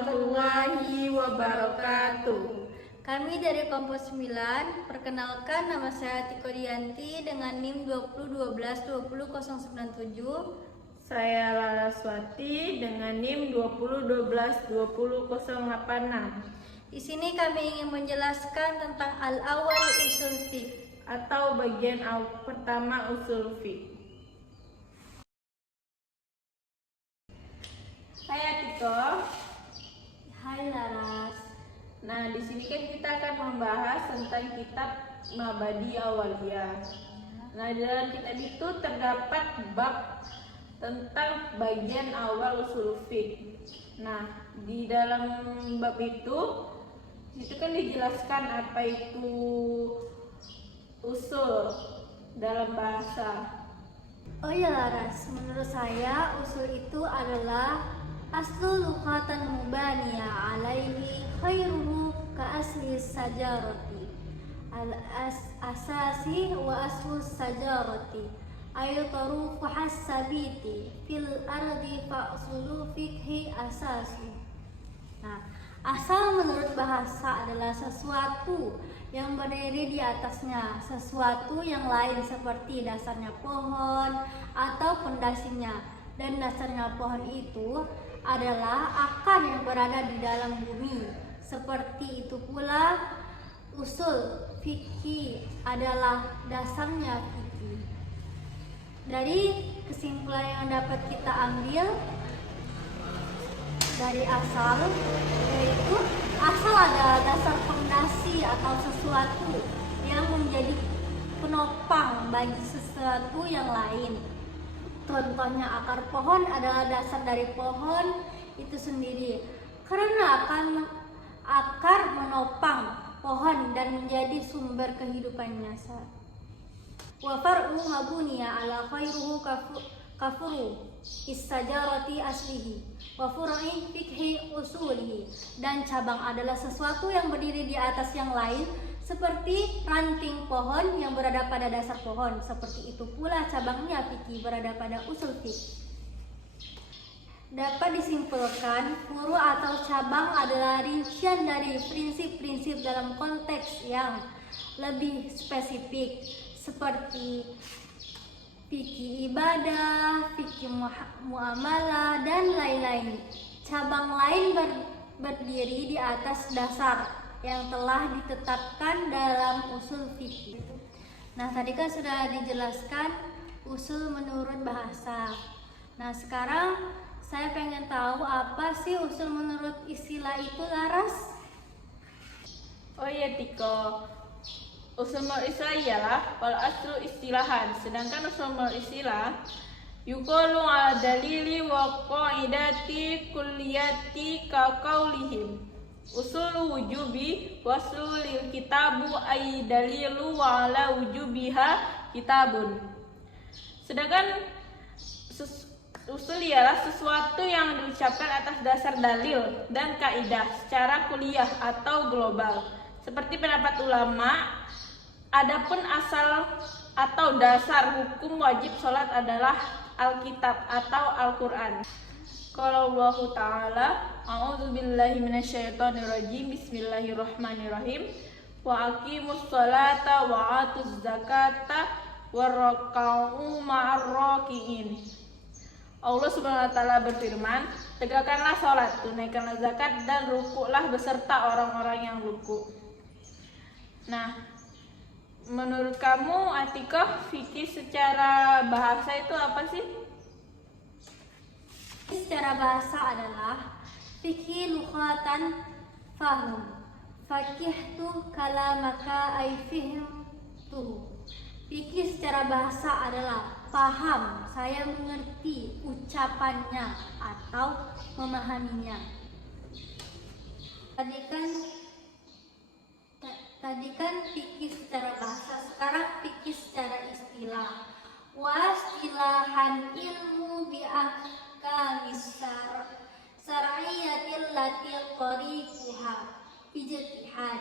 warahmatullahi wabarakatuh. Kami dari Kompos 9, perkenalkan nama saya Tiko Dianti dengan NIM 2012200097. Saya Laraswati dengan NIM 2012200086. Di sini kami ingin menjelaskan tentang al-awwal usul fiqh atau bagian pertama usul fiqh. Saya Tiko. Hai Laras. Nah, di sini kan kita akan membahas tentang kitab Mabadi Awaliyah. Nah, di dalam kitab itu terdapat bab tentang bagian awal usul fiqh. Nah, di dalam bab itu kan dijelaskan apa itu usul dalam bahasa. Oh ya Laras, menurut saya usul itu adalah aslu lughatan mubaniya alaihi khairuhu ka asli sajarati asasi wa aslu sajarati ayu tarufu hasabiti fil ardi fa usulu fikhi asasi. Nah, asal menurut bahasa adalah sesuatu yang berdiri di atasnya sesuatu yang lain seperti dasarnya pohon atau pondasinya, dan dasarnya pohon itu adalah akar yang berada di dalam bumi. Seperti itu pula usul fikih adalah dasarnya fikih. Dari kesimpulan yang dapat kita ambil dari asal, yaitu asal adalah dasar fondasi atau sesuatu yang menjadi penopang bagi sesuatu yang lain. Contohnya akar pohon adalah dasar dari pohon itu sendiri, karena akan akar menopang pohon dan menjadi sumber kehidupannya. Wa far'u mabuniya ala khairuhu kafuru istajarati aslihi wa fur'i fikhi usulihi, dan cabang adalah sesuatu yang berdiri di atas yang lain seperti ranting pohon yang berada pada dasar pohon. Seperti itu pula cabangnya fikih berada pada usul fikih. Dapat disimpulkan, furu atau cabang adalah rincian dari prinsip-prinsip dalam konteks yang lebih spesifik seperti fikih ibadah, fikih muamalah, dan lain-lain. Cabang lain berdiri di atas dasar yang telah ditetapkan dalam usul fikih. Nah, tadi kan sudah dijelaskan usul menurut bahasa. Nah, sekarang saya pengen tahu apa sih usul menurut istilah itu, Laras? Oh iya Tiko, usul menurut istilah ialah wal aslu istilahan, sedangkan usul menurut istilah yuqalu ala dalili wa qaidati kulliyati ka qaulihim usul wujubi waslu lil kitabu ay dalilu wa ala wujubiha kitabun. Sedangkan usul ialah sesuatu yang diucapkan atas dasar dalil dan kaidah secara kuliah atau global, seperti pendapat ulama. Adapun asal atau dasar hukum wajib sholat adalah Alkitab atau Al-Quran. Qala Allah Ta'ala, a'udzubillahi minasyaitonirrajim, bismillahirrahmanirrahim, wa aqimus sholata wa atuz zakata warraka'u ma'ar raki'in. Allah Subhanahu wa Ta'ala berfirman, tegakkanlah sholat, tunaikanlah zakat, dan rukuklah beserta orang-orang yang ruku. Nah, menurut kamu Atikah, fikih secara bahasa itu apa sih? Secara bahasa adalah fikih lughatan fahum, fakihtu kalamaka ay fihimtu. Fikih secara bahasa adalah paham, saya mengerti ucapannya atau memahaminya. Tadi kan fikih secara bahasa, sekarang fikih secara istilah. Wastilahan ilmu bi'ahkamis syar'iyyatil lati qariquha ijtihad.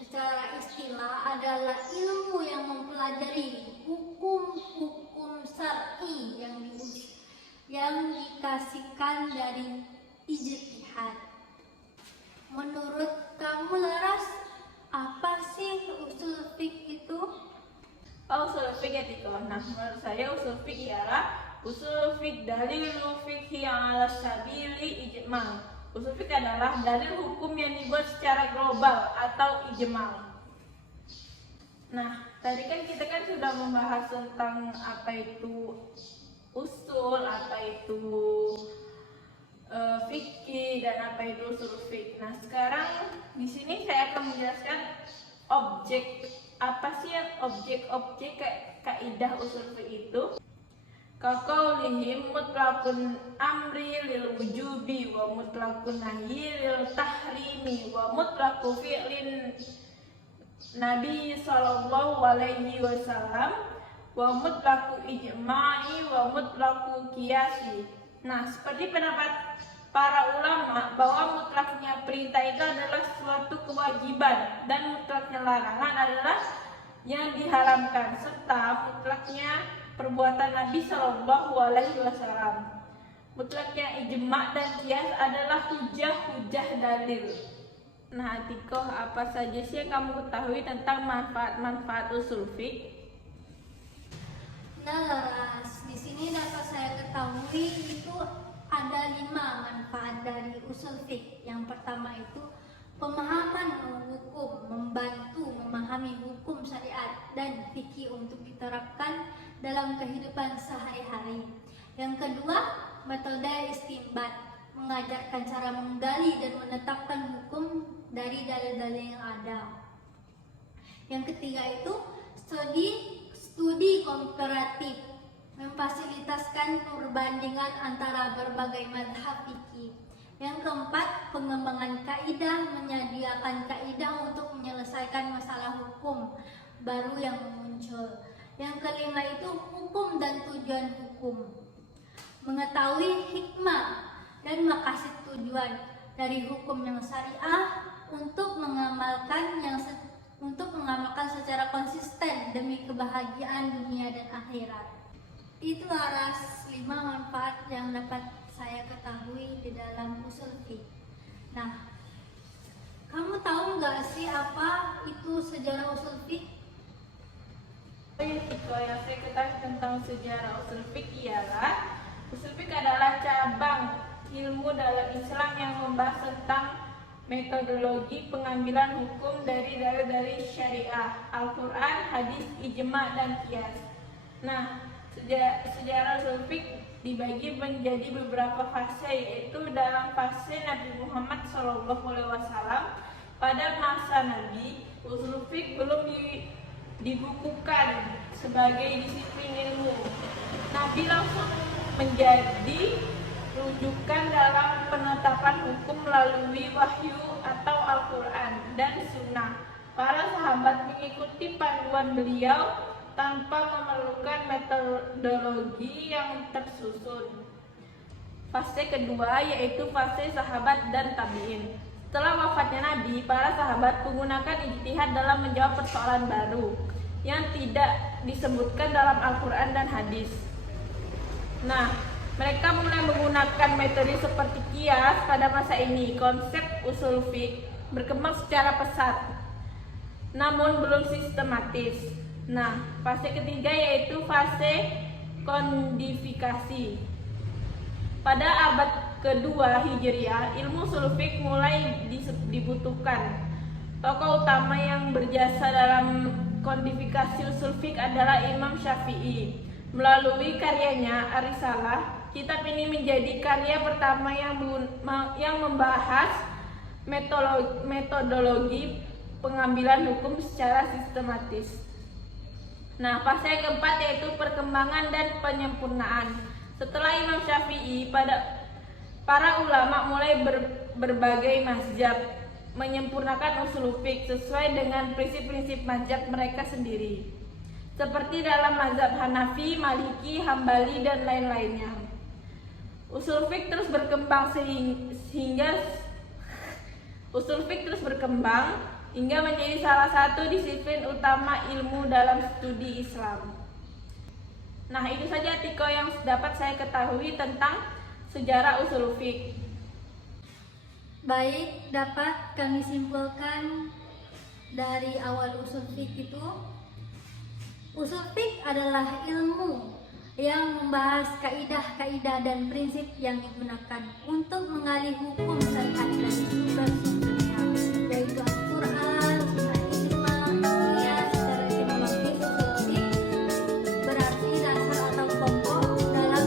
Secara istilah adalah ilmu yang mempelajari hukum-hukum syar'i yang dikasihkan dari ijtihad. menurut kamu Laras, apa sih usul fiqh itu? Usul fiqh ya Tiko. Nah, menurut saya usul fiqh ialah usul fiqh dalil fiqh yang ala sabili ijma'. Usul fiqh adalah dalil hukum yang dibuat secara global atau ijma'. Nah, tadi kan kita sudah membahas tentang apa itu usul, apa itu fikih, dan apa itu usul fiqh. Nah, sekarang di sini saya akan menjelaskan objek. Apa sih yang objek kaidah usul fiqh itu? Kaqaulihim mutlaqun amri lil wujubi wa mutlaqun nahyi lil tahrimi wa mutlaqu fi'lin Nabi sallallahu alaihi wasallam wa mutlaqu ijma'i wa mutlaqu qiyasi. Nah, seperti pendapat para ulama bahwa mutlaknya perintah itu adalah suatu kewajiban dan mutlaknya larangan adalah yang diharamkan, serta mutlaknya perbuatan Nabi sallallahu alaihi wasallam. Mutlaknya ijma' dan qiyas adalah hujah dalil. Nah, Tiko, apa saja sih yang kamu ketahui tentang manfaat usul fiqh? Nah, Laras, di sini dapat saya ketahui itu ada 5 manfaat dari usul fiqh. Yang pertama itu pemahaman hukum, membantu memahami hukum syariat dan fikih untuk diterapkan dalam kehidupan sehari-hari. Yang kedua, metode istinbat, mengajarkan cara menggali dan menetapkan hukum dari dalil-dalil yang ada. Yang ketiga itu studi komparatif, memfasilitasikan perbandingan antara berbagai mazhab fikih. Yang keempat, pengembangan kaidah, menyediakan kaidah untuk menyelesaikan masalah hukum baru yang muncul. Yang kelima itu hukum dan tujuan hukum, mengetahui hikmah dan maqasid tujuan dari hukum yang syariah untuk mengamalkan secara konsisten demi kebahagiaan dunia dan akhirat. Itu Laras 5 manfaat yang dapat saya ketahui di dalam usul fiqh. Nah, kamu tahu nggak sih apa itu sejarah usul fiqh? Yang saya ketahui tentang sejarah usul fiqh ialah usul fiqh adalah cabang ilmu dalam Islam yang membahas tentang metodologi pengambilan hukum dari dalil syariah, Al-Quran, hadis, ijma' dan qiyas. Nah, sejarah usul fiqh dibagi menjadi beberapa fase, yaitu dalam fase Nabi Muhammad SAW. Pada masa Nabi, usul fiqh belum dibukukan sebagai disiplin ilmu. Nabi langsung menjadi rujukan dalam penetapan hukum melalui wahyu atau Al-Quran dan Sunnah. Para sahabat mengikuti panduan beliau tanpa memerlukan metodologi yang tersusun. Fase kedua yaitu fase sahabat dan tabi'in. Setelah wafatnya Nabi, para sahabat menggunakan ijtihad dalam menjawab persoalan baru yang tidak disebutkan dalam Al-Quran dan hadis. Nah, mereka mulai menggunakan metode seperti qiyas pada masa ini. Konsep usul fiqh berkembang secara pesat, namun belum sistematis. Nah, fase ketiga yaitu fase kodifikasi. Pada abad kedua Hijriah, ilmu usul fiqh mulai dibutuhkan. Tokoh utama yang berjasa dalam kodifikasi usul fiqh adalah Imam Syafi'i. Melalui karyanya Ar-Risalah, kitab ini menjadi karya pertama yang membahas metodologi pengambilan hukum secara sistematis. Nah, fase yang keempat yaitu perkembangan dan penyempurnaan. Setelah Imam Syafi'i, para ulama mulai berbagai mazhab menyempurnakan usul fiqh sesuai dengan prinsip-prinsip mazhab mereka sendiri, seperti dalam mazhab Hanafi, Maliki, Hambali, dan lain-lainnya. Usul fiqh terus berkembang hingga menjadi salah satu disiplin utama ilmu dalam studi Islam. Nah, itu saja Tiko yang dapat saya ketahui tentang sejarah usul fiqh. Baik, dapat kami simpulkan dari awal usul fiqh itu, usul fiqh adalah ilmu yang membahas kaidah-kaidah dan prinsip yang digunakan untuk mengalih hukum syariat dari sumber-sumbernya, yaitu Al-Quran, Sunnah Ijma', Qiyas. Secara etimologis, usul fiqh berarti dasar atau pokok dalam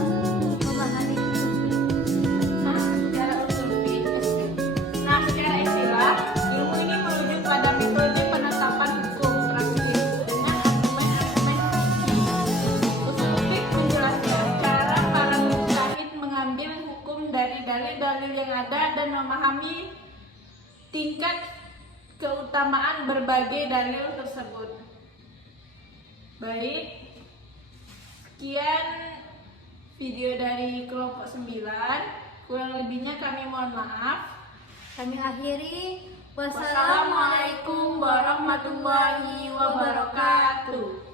memahami hukum. Secara istilah, ilmu ini merujuk pada metode penetapan hukum praktis dengan argumen-argumen fikih. Usul fiqh menjelaskan cara para mujtahid mengambil hukum dari dalil-dalil yang ada dan memahami tingkat keutamaan berbagai dalil tersebut. Baik, sekian video dari kelompok 9. Kurang lebihnya kami mohon maaf. Kami akhiri. Wassalamualaikum warahmatullahi wabarakatuh.